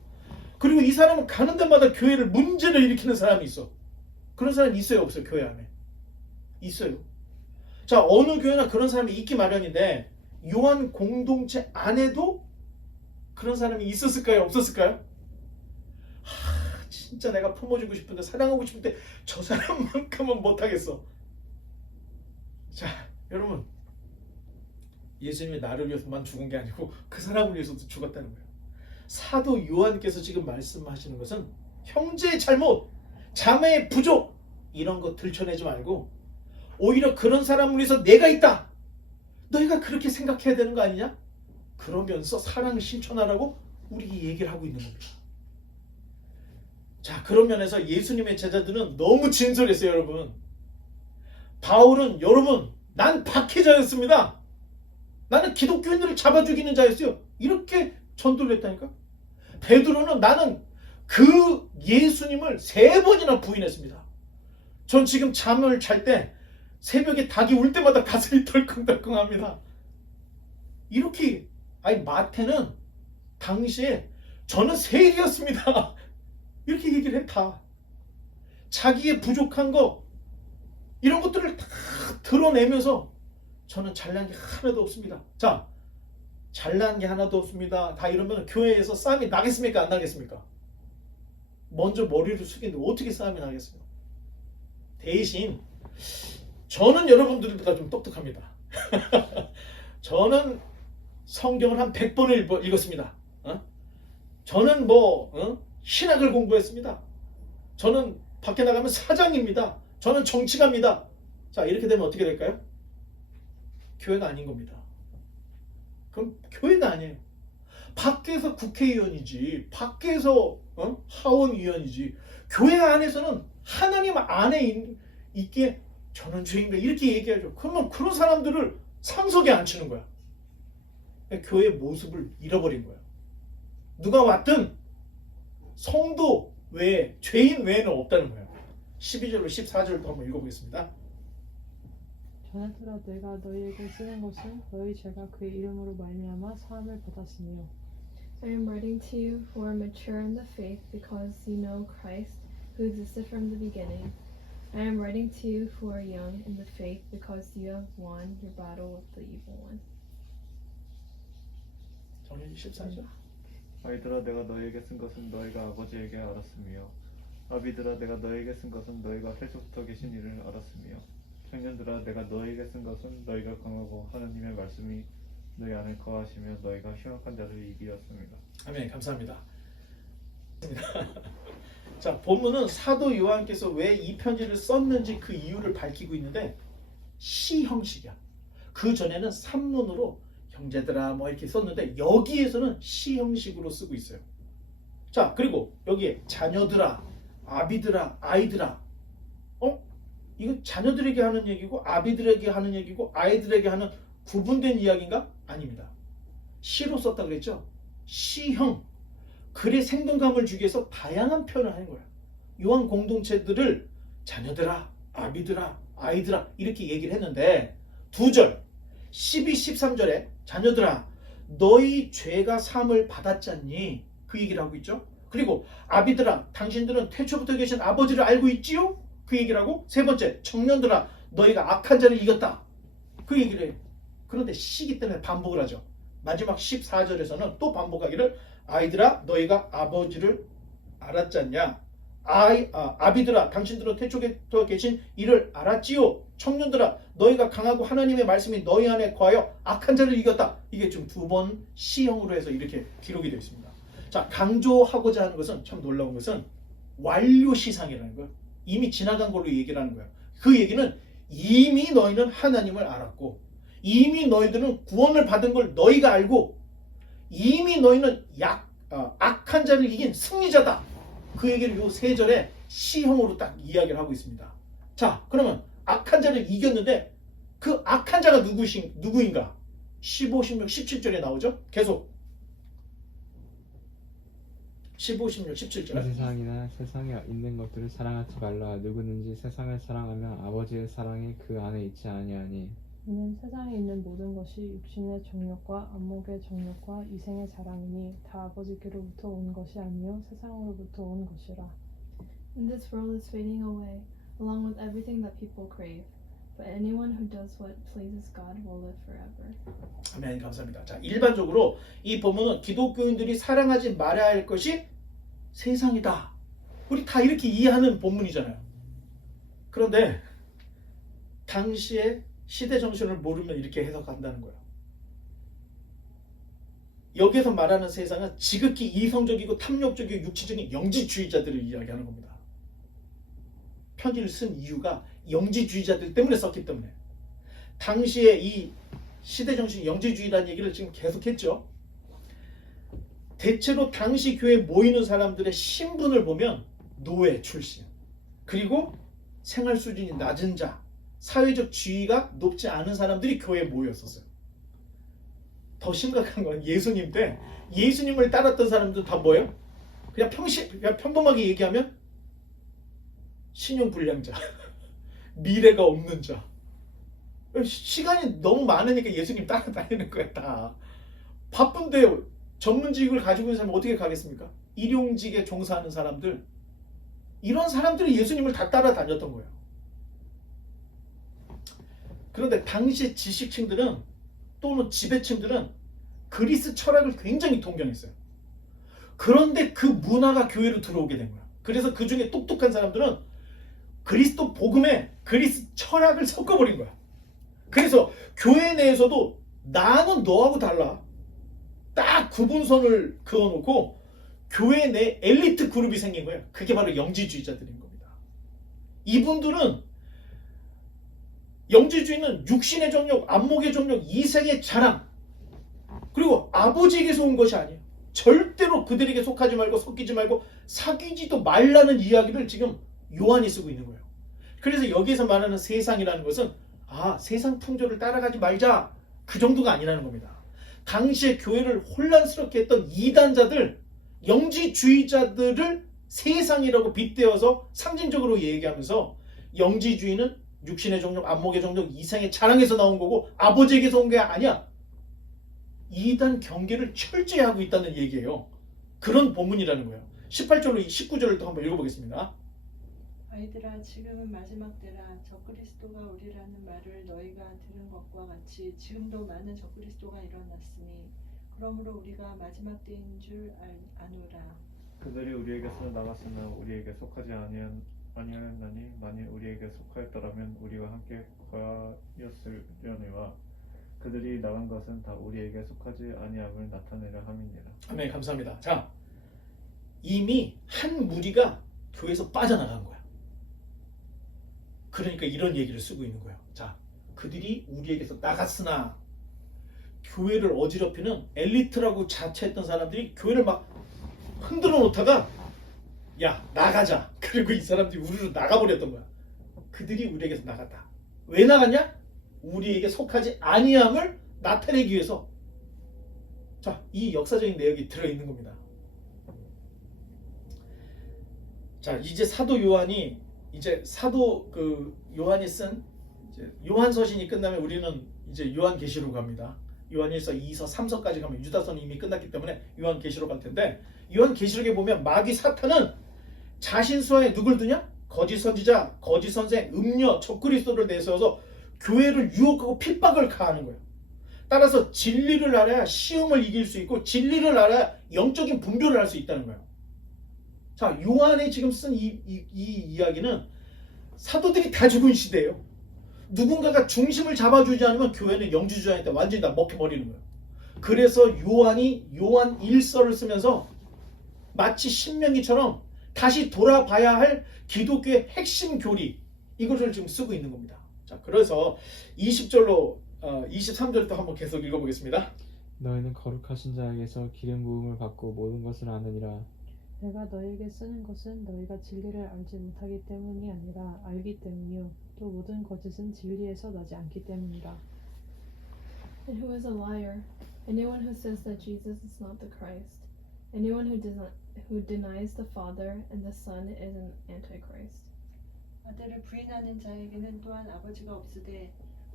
그리고 이 사람은 가는 데마다 교회를 문제를 일으키는 사람이 있어. 그런 사람이 있어요 없어요? 교회 안에 있어요. 자, 어느 교회나 그런 사람이 있기 마련인데 요한 공동체 안에도 그런 사람이 있었을까요 없었을까요? 진짜 내가 품어주고 싶은데 사랑하고 싶은데 저 사람만큼은 못하겠어. 자, 여러분 예수님이 나를 위해서만 죽은 게 아니고 그 사람을 위해서도 죽었다는 거예요. 사도 요한께서 지금 말씀하시는 것은 형제의 잘못, 자매의 부족 이런 거 들춰내지 말고 오히려 그런 사람을 위해서 내가 있다. 너희가 그렇게 생각해야 되는 거 아니냐? 그러면서 사랑을 실천하라고 우리에게 얘기를 하고 있는 겁니다. 자, 그런 면에서 예수님의 제자들은 너무 진솔했어요, 여러분. 바울은 여러분, 난 박해자였습니다. 나는 기독교인들을 잡아 죽이는 자였어요. 이렇게 전도를 했다니까. 베드로는 나는 그 예수님을 3번이나 부인했습니다. 전 지금 잠을 잘 때 새벽에 닭이 울 때마다 가슴이 덜컹덜컹합니다. 이렇게 마태는 당시에 저는 세일이었습니다. 이렇게 얘기를 해 다. 자기의 부족한 거 이런 것들을 다 드러내면서 저는 잘난 게 하나도 없습니다. 자, 잘난 게 하나도 없습니다. 다 이러면 교회에서 싸움이 나겠습니까? 안 나겠습니까? 먼저 머리를 숙이는데 어떻게 싸움이 나겠어요? 대신 저는 여러분들보다 좀 똑똑합니다. 저는 성경을 한 100번을 읽었습니다. 저는 신학을 공부했습니다. 저는 밖에 나가면 사장입니다. 저는 정치가입니다. 자, 이렇게 되면 어떻게 될까요? 교회가 아닌 겁니다. 그럼 교회가 아니에요. 밖에서 국회의원이지, 밖에서 하원의원이지, 교회 안에서는 하나님 안에 있기에 저는 죄인입니다. 이렇게 얘기하죠. 그러면 그런 사람들을 상석에 앉히는 거야. 교회의 모습을 잃어버린 거야. 누가 왔든 성도 외에, 죄인 외에는 없다는 거예요. 12절로 14절도 한번 읽어보겠습니다. 자네들아 내가 너희에게 쓰는 것은 너희 죄가 그의 이름으로 말미암아 사함을 받았으며 I am writing to you who are mature in the faith because you know Christ, who existed from the beginning. I am writing to you who are young in the faith because you have won your battle with the evil one. 정리 14절. 아이들아 내가 너희에게 쓴 것은 너희가 아버지에게 알았으며 아비들아 내가 너희에게 쓴 것은 너희가 태초부터 계신 이를 알았으며 청년들아 내가 너희에게 쓴 것은 너희가 강하고 하느님의 말씀이 너희 안에 거하시며 너희가 흉악한 자를 이기었습니다. 아멘. 감사합니다. 자, 본문은 사도 요한께서 왜 이 편지를 썼는지 그 이유를 밝히고 있는데 시 형식이야. 그 전에는 산문으로 형제들아 이렇게 썼는데 여기에서는 시 형식으로 쓰고 있어요. 자, 그리고 여기에 자녀들아, 아비들아, 아이들아. 이거 자녀들에게 하는 얘기고 아비들에게 하는 얘기고 아이들에게 하는 구분된 이야기인가? 아닙니다. 시로 썼다 그랬죠? 시형. 글의 생동감을 주기 위해서 다양한 표현을 하는 거야. 요한 공동체들을 자녀들아, 아비들아, 아이들아 이렇게 얘기를 했는데 2절 12, 13절에 자녀들아 너희 죄가 사함을 받았잖니 그 얘기를 하고 있죠. 그리고 아비들아 당신들은 태초부터 계신 아버지를 알고 있지요? 그 얘기를 하고 세 번째 청년들아 너희가 악한 자를 이겼다 그 얘기를 해요. 그런데 시기 때문에 반복을 하죠. 마지막 14절에서는 또 반복하기를 아이들아 너희가 아버지를 알았잖냐 아비들아 당신들은 태초부터 계신 이를 알았지요. 청년들아 너희가 강하고 하나님의 말씀이 너희 안에 거하여 악한 자를 이겼다. 이게 지금 2번 시형으로 해서 이렇게 기록이 되어 있습니다. 자, 강조하고자 하는 것은 참 놀라운 것은 완료시상이라는 거예요. 이미 지나간 걸로 얘기를 하는 거예요. 그 얘기는 이미 너희는 하나님을 알았고 이미 너희들은 구원을 받은 걸 너희가 알고 이미 너희는 악한 자를 이긴 승리자다. 그 얘기를 요 3절에 시형으로 딱 이야기를 하고 있습니다. 자, 그러면 악한 자를 이겼는데 그 악한 자가 누구인가? 15, 16, 17절에 나오죠? 계속 15, 16, 17절. 이 세상이나 세상에 있는 것들을 사랑하지 말라. 누구든지 세상을 사랑하면 아버지의 사랑이 그 안에 있지 아니하니. 이는 세상에 있는 모든 것이 육신의 정욕과 안목의 정욕과 이생의 자랑이니 다 아버지께로부터 온 것이 아니요 세상으로부터 온 것이라. And this world is fading away, along with everything that people crave. But anyone who does what pleases God will live forever. 아멘. 감사합니다. 자, 일반적으로 이 본문은 기독교인들이 사랑하지 말아야 할 것이 세상이다. 우리 다 이렇게 이해하는 본문이잖아요. 그런데 당시의 시대 정신을 모르면 이렇게 해석한다는 거예요. 여기에서 말하는 세상은 지극히 이성적이고 탐욕적이고 육체적인 영지주의자들을 이야기하는 겁니다. 편지를 쓴 이유가 영지주의자들 때문에 썼기 때문에. 당시에 이 시대 정신이 영지주의라는 얘기를 지금 계속했죠. 대체로 당시 교회에 모이는 사람들의 신분을 보면 노예 출신, 그리고 생활 수준이 낮은 자, 사회적 지위가 높지 않은 사람들이 교회에 모였었어요. 더 심각한 건 예수님 때 예수님을 따랐던 사람들은 다 뭐예요? 그냥 평범하게 얘기하면 신용불량자, 미래가 없는 자. 시간이 너무 많으니까 예수님 따라다니는 거야 다. 바쁜데 전문직을 가지고 있는 사람이 어떻게 가겠습니까? 일용직에 종사하는 사람들, 이런 사람들이 예수님을 다 따라다녔던 거예요. 그런데 당시 지식층들은 또는 지배층들은 그리스 철학을 굉장히 동경했어요. 그런데 그 문화가 교회로 들어오게 된 거야. 그래서 그 중에 똑똑한 사람들은 그리스도 복음에 그리스 철학을 섞어버린 거야. 그래서 교회 내에서도 나는 너하고 달라. 딱 구분선을 그어놓고 교회 내 엘리트 그룹이 생긴 거예요. 그게 바로 영지주의자들인 겁니다. 이분들은 영지주의는 육신의 정욕, 안목의 정욕, 이생의 자랑, 그리고 아버지에게서 온 것이 아니에요. 절대로 그들에게 속하지 말고 섞이지 말고 사귀지도 말라는 이야기를 지금 요한이 쓰고 있는 거예요. 그래서 여기에서 말하는 세상이라는 것은 세상 풍조를 따라가지 말자, 그 정도가 아니라는 겁니다. 당시에 교회를 혼란스럽게 했던 이단자들, 영지주의자들을 세상이라고 빗대어서 상징적으로 얘기하면서 영지주의는 육신의 정욕, 안목의 정욕, 이생의 자랑에서 나온 거고 아버지에게서 온 게 아니야. 이단 경계를 철저히 하고 있다는 얘기예요. 그런 본문이라는 거예요. 18절로 19절을 또 한번 읽어보겠습니다. 아이들아 지금은 마지막 때라. 적그리스도가 오리라는 말을 너희가 들은 것과 같이 지금도 많은 적그리스도가 일어났으니 그러므로 우리가 마지막 때인 줄 아노라. 그들이 우리에게서 나갔으나 우리에게 속하지 아니하였나니 만일 우리에게 속하였더라면 우리와 함께 거하였으려니와 그들이 나간 것은 다 우리에게 속하지 아니함을 나타내려 함이니라. 아멘. 감사합니다. 자, 이미 한 무리가 교회에서 빠져나간 거야. 그러니까 이런 얘기를 쓰고 있는 거예요. 자, 그들이 우리에게서 나갔으나, 교회를 어지럽히는 엘리트라고 자처했던 사람들이 교회를 막 흔들어 놓다가 야 나가자. 그리고 이 사람들이 우리로 나가버렸던 거야. 그들이 우리에게서 나갔다. 왜 나갔냐? 우리에게 속하지 아니함을 나타내기 위해서. 자, 이 역사적인 내용이 들어있는 겁니다. 자, 이제 사도 요한이 요한이 쓴 이제 요한서신이 끝나면 우리는 이제 요한계시록 갑니다. 요한일서 2서 3서까지 가면 유다서는 이미 끝났기 때문에 요한계시록 갈 텐데, 요한계시록에 보면 마귀 사탄은 자신 수하에 누굴 두냐? 거짓 선지자, 거짓 선생, 음녀, 적그리스도를 내세워서 교회를 유혹하고 핍박을 가하는 거예요. 따라서 진리를 알아야 시험을 이길 수 있고 진리를 알아야 영적인 분별을 할 수 있다는 거예요. 자, 요한이 지금 쓴 이 이야기는 사도들이 다 죽은 시대예요. 누군가가 중심을 잡아주지 않으면 교회는 영지주의한테 완전히 다 먹혀버리는 거예요. 그래서 요한이 요한 1서를 쓰면서 마치 신명기처럼 다시 돌아봐야 할 기독교의 핵심 교리, 이것을 지금 쓰고 있는 겁니다. 자, 그래서 20절로 23절부터 한번 계속 읽어보겠습니다. 너희는 거룩하신 자에게서 기름 부음을 받고 모든 것을 아느니라. 내가 너희에게 쓰는 것은 너희가 진리를 알지 못하기 때문이 아니라 알기 때문이요 또 모든 거짓은 진리에서 나지 않기 때문이라. And who is a liar? Anyone who says that Jesus is not the Christ. Anyone who denies the Father and the Son is an antichrist. 아들을 부인하는 자에게는 또한 아버지가 없으되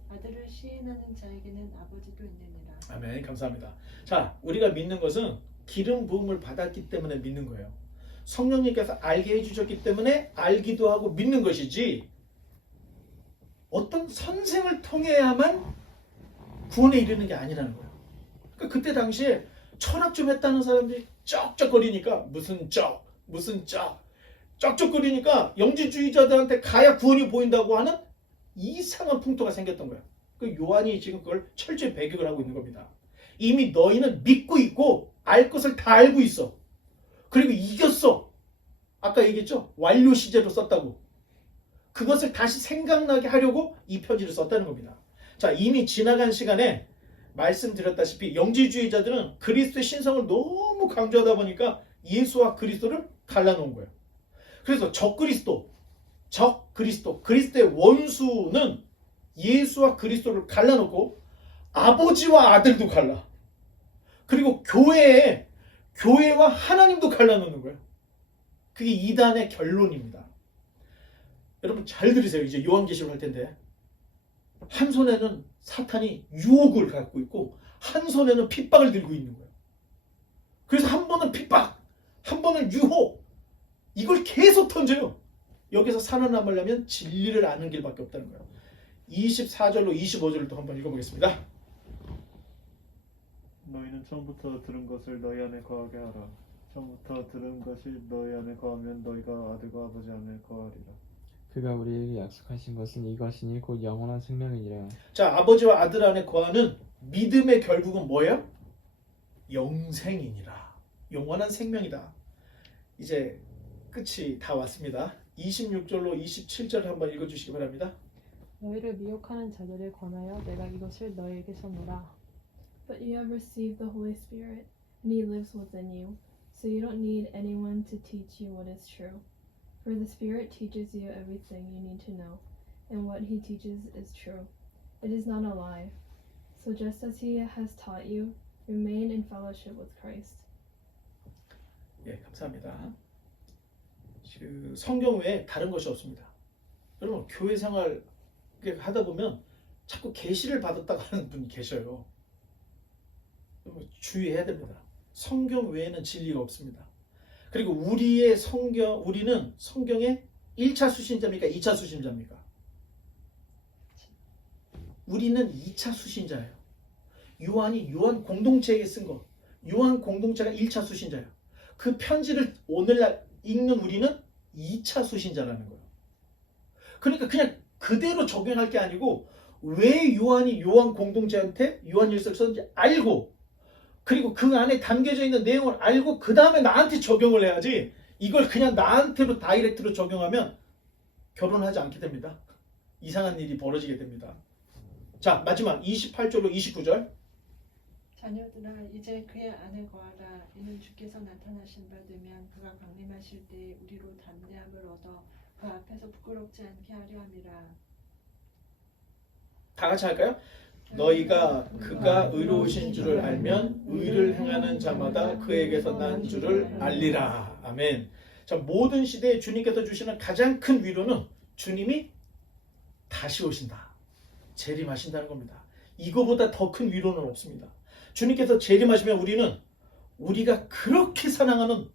아들을 시인하는 자에게는 아버지도 있느니라. 아멘. 감사합니다. 자, 우리가 믿는 것은 기름 부음을 받았기 때문에 믿는 거예요. 성령님께서 알게 해주셨기 때문에 알기도 하고 믿는 것이지, 어떤 선생을 통해야만 구원에 이르는 게 아니라는 거예요. 그러니까 그때 당시에 철학 좀 했다는 사람들이 쩍쩍거리니까 무슨 쩍쩍거리니까 영지주의자들한테 가야 구원이 보인다고 하는 이상한 풍토가 생겼던 거예요. 그 요한이 지금 그걸 철저히 배격을 하고 있는 겁니다. 이미 너희는 믿고 있고 알 것을 다 알고 있어. 그리고 이겼어. 아까 얘기했죠? 완료 시제로 썼다고. 그것을 다시 생각나게 하려고 이 편지를 썼다는 겁니다. 자, 이미 지나간 시간에 말씀드렸다시피 영지주의자들은 그리스도의 신성을 너무 강조하다 보니까 예수와 그리스도를 갈라놓은 거예요. 그래서 적그리스도, 그리스도의 원수는 예수와 그리스도를 갈라놓고 아버지와 아들도 갈라. 그리고 교회와 하나님도 갈라놓는 거예요. 그게 이단의 결론입니다. 여러분 잘 들으세요. 이제 요한계시록 할 텐데, 한 손에는 사탄이 유혹을 갖고 있고 한 손에는 핍박을 들고 있는 거예요. 그래서 한 번은 핍박, 한 번은 유혹, 이걸 계속 던져요. 여기서 살아남으려면 진리를 아는 길밖에 없다는 거예요. 24절로 25절을 또 한번 읽어보겠습니다. 너희는 처음부터 들은 것을 너희 안에 거하게 하라. 처음부터 들은 것이 너희 안에 거하면 너희가 아들과 아버지 안에 거하리라. 그가 우리에게 약속하신 것은 이것이니 곧 영원한 생명이니라. 자, 아버지와 아들 안에 거하는 믿음의 결국은 뭐예요? 영생이니라. 영원한 생명이다. 이제 끝이 다 왔습니다. 26절로 27절 한번 읽어주시기 바랍니다. 너희를 미혹하는 자들에 관하여 내가 이것을 너희에게서 노라. But you have received the Holy Spirit, and He lives within you, so you don't need anyone to teach you what is true. For the Spirit teaches you everything you need to know, and what He teaches is true. It is not a lie. So just as He has taught you, remain in fellowship with Christ. 예, 감사합니다. 성경 외에 다른 것이 없습니다. 여러분 교회 생활 하다 보면 자꾸 계시를 받았다고 하는 분이 계셔요. 주의해야 됩니다. 성경 외에는 진리가 없습니다. 그리고 우리는 성경의 1차 수신자입니까? 2차 수신자입니까? 우리는 2차 수신자예요. 요한이 요한 공동체에게 쓴 거, 요한 공동체가 1차 수신자예요. 그 편지를 오늘날 읽는 우리는 2차 수신자라는 거예요. 그러니까 그냥 그대로 적용할 게 아니고 왜 요한이 요한 공동체한테 요한 일서를 썼는지 알고, 그리고 그 안에 담겨져 있는 내용을 알고 그 다음에 나한테 적용을 해야지, 이걸 그냥 나한테로 다이렉트로 적용하면 결혼하지 않게 됩니다. 이상한 일이 벌어지게 됩니다. 자, 마지막 28절로 29절. 자녀들아 이제 그의 안에 거하라. 이는 주께서 나타나신 바 되면 그가 강림하실 때에 우리로 담대함을 얻어 그 앞에서 부끄럽지 않게 하려 함이라. 다 같이 할까요? 너희가 그가 의로우신 줄을 알면 의를 행하는 자마다 그에게서 난 줄을 알리라. 아멘. 자, 모든 시대에 주님께서 주시는 가장 큰 위로는 주님이 다시 오신다. 재림하신다는 겁니다. 이거보다 더 큰 위로는 없습니다. 주님께서 재림하시면 우리는 우리가 그렇게 사랑하는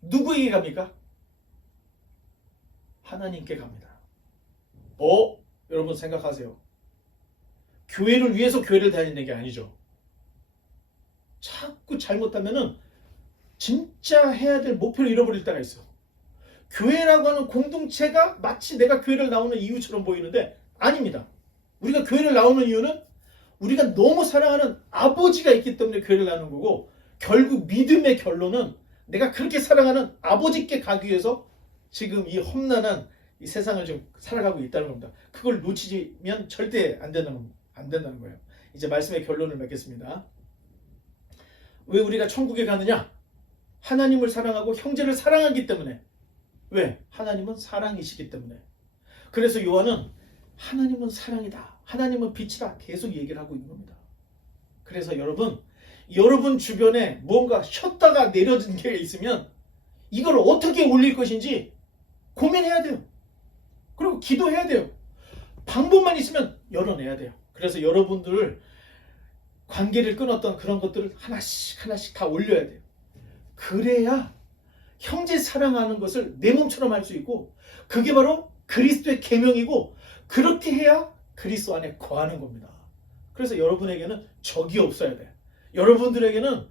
누구에게 갑니까? 하나님께 갑니다. 여러분 생각하세요. 교회를 위해서 교회를 다니는 게 아니죠. 자꾸 잘못하면은 진짜 해야 될 목표를 잃어버릴 때가 있어. 교회라고 하는 공동체가 마치 내가 교회를 나오는 이유처럼 보이는데 아닙니다. 우리가 교회를 나오는 이유는 우리가 너무 사랑하는 아버지가 있기 때문에 교회를 나오는 거고, 결국 믿음의 결론은 내가 그렇게 사랑하는 아버지께 가기 위해서 지금 이 험난한 이 세상을 지금 살아가고 있다는 겁니다. 그걸 놓치면 절대 안 된다는 거예요. 이제 말씀의 결론을 맺겠습니다. 왜 우리가 천국에 가느냐? 하나님을 사랑하고 형제를 사랑하기 때문에. 왜? 하나님은 사랑이시기 때문에. 그래서 요한은 하나님은 사랑이다, 하나님은 빛이다 계속 얘기를 하고 있는 겁니다. 그래서 여러분 주변에 뭔가 쉬었다가 내려진 게 있으면 이걸 어떻게 올릴 것인지 고민해야 돼요. 그리고 기도해야 돼요. 방법만 있으면 열어내야 돼요. 그래서 여러분들 관계를 끊었던 그런 것들을 하나씩 다 올려야 돼요. 그래야 형제 사랑하는 것을 내 몸처럼 할 수 있고, 그게 바로 그리스도의 계명이고, 그렇게 해야 그리스도 안에 거하는 겁니다. 그래서 여러분에게는 적이 없어야 돼. 여러분들에게는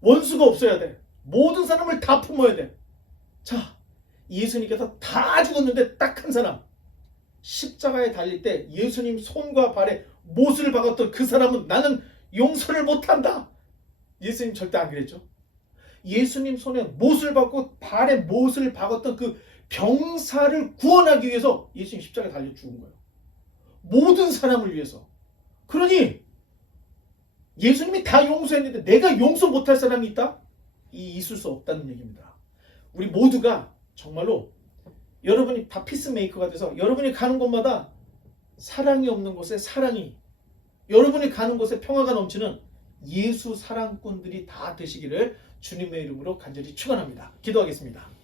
원수가 없어야 돼. 모든 사람을 다 품어야 돼. 자, 예수님께서 다 죽었는데 딱 한 사람, 십자가에 달릴 때 예수님 손과 발에 못을 박았던 그 사람은 나는 용서를 못한다. 예수님 절대 안 그랬죠. 예수님 손에 못을 박고 발에 못을 박았던 그 병사를 구원하기 위해서 예수님 십자가에 달려 죽은 거예요. 모든 사람을 위해서. 그러니 예수님이 다 용서했는데 내가 용서 못할 사람이 있다? 있을 수 없다는 얘기입니다. 우리 모두가 정말로 여러분이 다 피스메이커가 돼서 여러분이 가는 곳마다 사랑이 없는 곳에 사랑이, 여러분이 가는 곳에 평화가 넘치는 예수 사랑꾼들이 다 되시기를 주님의 이름으로 간절히 축원합니다. 기도하겠습니다.